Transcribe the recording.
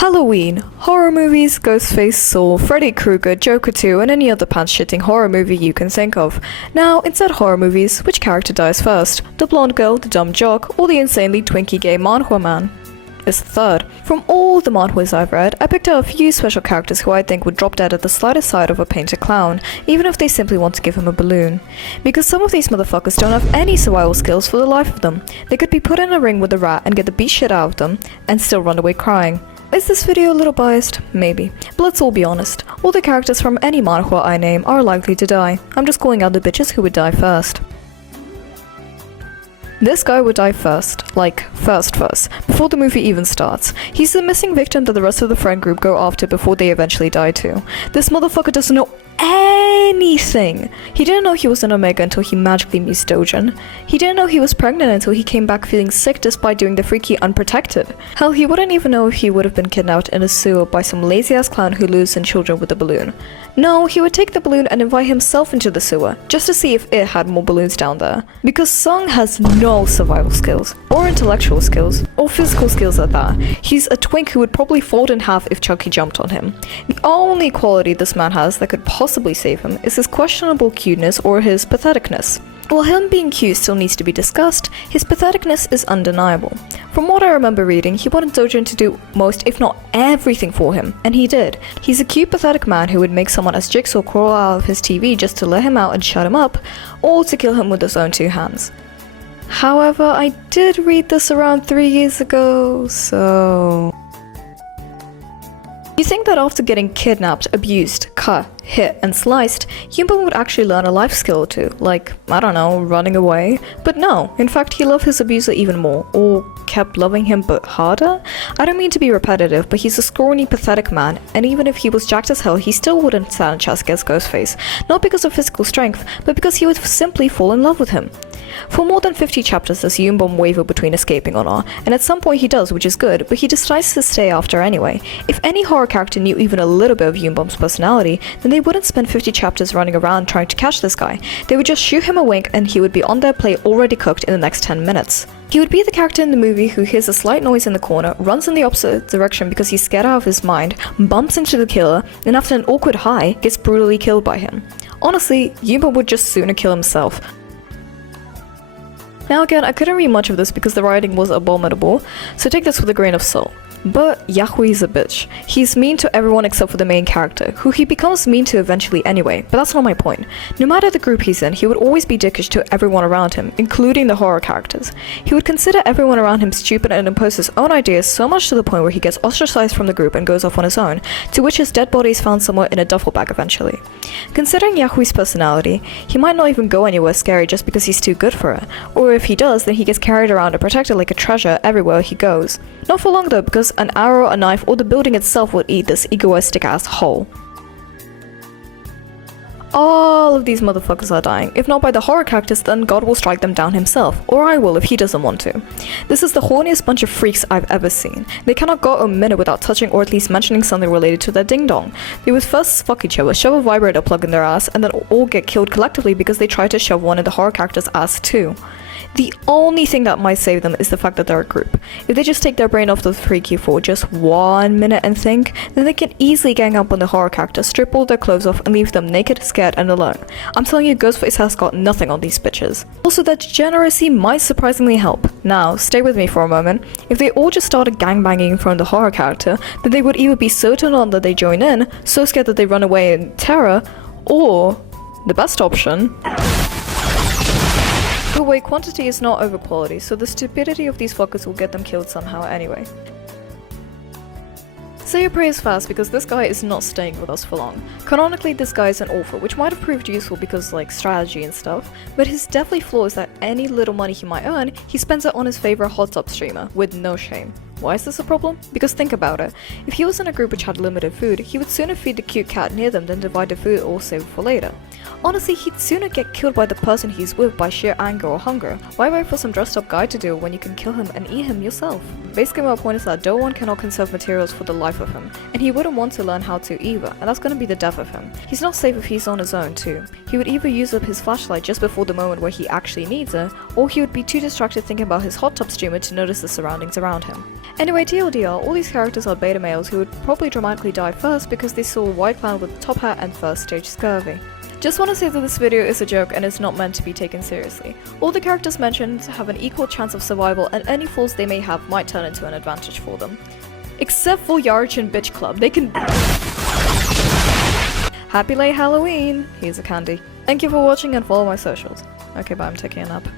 Halloween, horror movies, Ghostface, Saw, Freddy Krueger, Joker 2, and any other pants-shitting horror movie you can think of. Now, instead horror movies, which character dies first? The blonde girl, the dumb jock, or the insanely twinky gay manhwa man? It's the third. From all the manhwas I've read, I picked out a few special characters who I think would drop dead at the slightest sight of a painted clown, even if they simply want to give him a balloon. Because some of these motherfuckers don't have any survival skills for the life of them. They could be put in a ring with a rat and get the beat shit out of them, and still run away crying. Is this video a little biased? Maybe. But let's all be honest. All the characters from any manhwa I name are likely to die. I'm just calling out the bitches who would die first. This guy would die first. Like, first, before the movie even starts. He's the missing victim that the rest of the friend group go after before they eventually die too. This motherfucker doesn't know anything! He didn't know he was an Omega until he magically meets Dojin. He didn't know he was pregnant until he came back feeling sick despite doing the freaky unprotected. Hell, he wouldn't even know if he would have been kidnapped in a sewer by some lazy-ass clown who lures in children with a balloon. No, he would take the balloon and invite himself into the sewer, just to see if it had more balloons down there. Because Sung has no survival skills, or intellectual skills, or physical skills at that. He's a twink who would probably fold in half if Chucky jumped on him. The only quality this man has that could possibly save him is his questionable cuteness or his patheticness. While him being cute still needs to be discussed, his patheticness is undeniable. From what I remember reading, he wanted Dojin to do most, if not everything for him, and he did. He's a cute, pathetic man who would make someone as Jigsaw crawl out of his TV just to let him out and shut him up, or to kill him with his own two hands. However, I did read this around 3 years ago, so... You think that after getting kidnapped, abused, cut, hit, and sliced, Yoonbum would actually learn a life skill or two, like, I don't know, running away? But no, in fact he loved his abuser even more, or kept loving him but harder? I don't mean to be repetitive, but he's a scrawny, pathetic man, and even if he was jacked as hell, he still wouldn't stand a chance against Ghostface, not because of physical strength, but because he would simply fall in love with him. For more than 50 chapters does Yoonbum waver between escaping or not, and at some point he does, which is good, but he decides to stay after anyway. If any horror character knew even a little bit of Yoonbum's personality, then they wouldn't spend 50 chapters running around trying to catch this guy. They would just shoot him a wink and he would be on their plate already cooked in the next 10 minutes. He would be the character in the movie who hears a slight noise in the corner, runs in the opposite direction because he's scared out of his mind, bumps into the killer, and after an awkward high, gets brutally killed by him. Honestly, Yoonbum would just sooner kill himself. Now again, I couldn't read much of this because the writing was abominable, so take this with a grain of salt. But Yahui's a bitch. He's mean to everyone except for the main character, who he becomes mean to eventually anyway, but that's not my point. No matter the group he's in, he would always be dickish to everyone around him, including the horror characters. He would consider everyone around him stupid and impose his own ideas so much to the point where he gets ostracized from the group and goes off on his own, to which his dead body is found somewhere in a duffel bag eventually. Considering Yahui's personality, he might not even go anywhere scary just because he's too good for it, or if he does, then he gets carried around and protected like a treasure everywhere he goes. Not for long though, because an arrow, a knife, or the building itself would eat this egoistic ass whole. All of these motherfuckers are dying. If not by the horror characters, then God will strike them down himself, or I will if he doesn't want to. This is the horniest bunch of freaks I've ever seen. They cannot go a minute without touching or at least mentioning something related to their ding-dong. They would first fuck each other, shove a vibrator plug in their ass, and then all get killed collectively because they try to shove one in the horror character's ass too. The only thing that might save them is the fact that they're a group. If they just take their brain off the freaky for just 1 minute and think, then they can easily gang up on the horror character, strip all their clothes off and leave them naked, scared and alone. I'm telling you, Ghostface has got nothing on these bitches. Also, their degeneracy might surprisingly help. Now, stay with me for a moment. If they all just started gangbanging in front of the horror character, then they would either be so turned on that they join in, so scared that they run away in terror, or the best option... But wait, quantity is not over quality, so the stupidity of these fuckers will get them killed somehow anyway. Say your prayers fast because this guy is not staying with us for long. Canonically, this guy is an author, which might have proved useful because like strategy and stuff, but his deathly flaw is that any little money he might earn, he spends it on his favorite hot tub streamer, with no shame. Why is this a problem? Because think about it. If he was in a group which had limited food, he would sooner feed the cute cat near them than divide the food or save it for later. Honestly, he'd sooner get killed by the person he's with by sheer anger or hunger. Why wait for some dressed up guy to do it when you can kill him and eat him yourself? Basically my point is that Doan cannot conserve materials for the life of him, and he wouldn't want to learn how to either, and that's gonna be the death of him. He's not safe if he's on his own too. He would either use up his flashlight just before the moment where he actually needs it, or he would be too distracted thinking about his hot tub streamer to notice the surroundings around him. Anyway, TLDR, all these characters are beta males who would probably dramatically die first because they saw a white man with a top hat and first stage scurvy. Just want to say that this video is a joke and is not meant to be taken seriously. All the characters mentioned have an equal chance of survival, and any flaws they may have might turn into an advantage for them. Except for Yarchin Bitch Club, they can— Happy late Halloween! Here's a candy. Thank you for watching and follow my socials. Okay, bye, I'm taking a nap.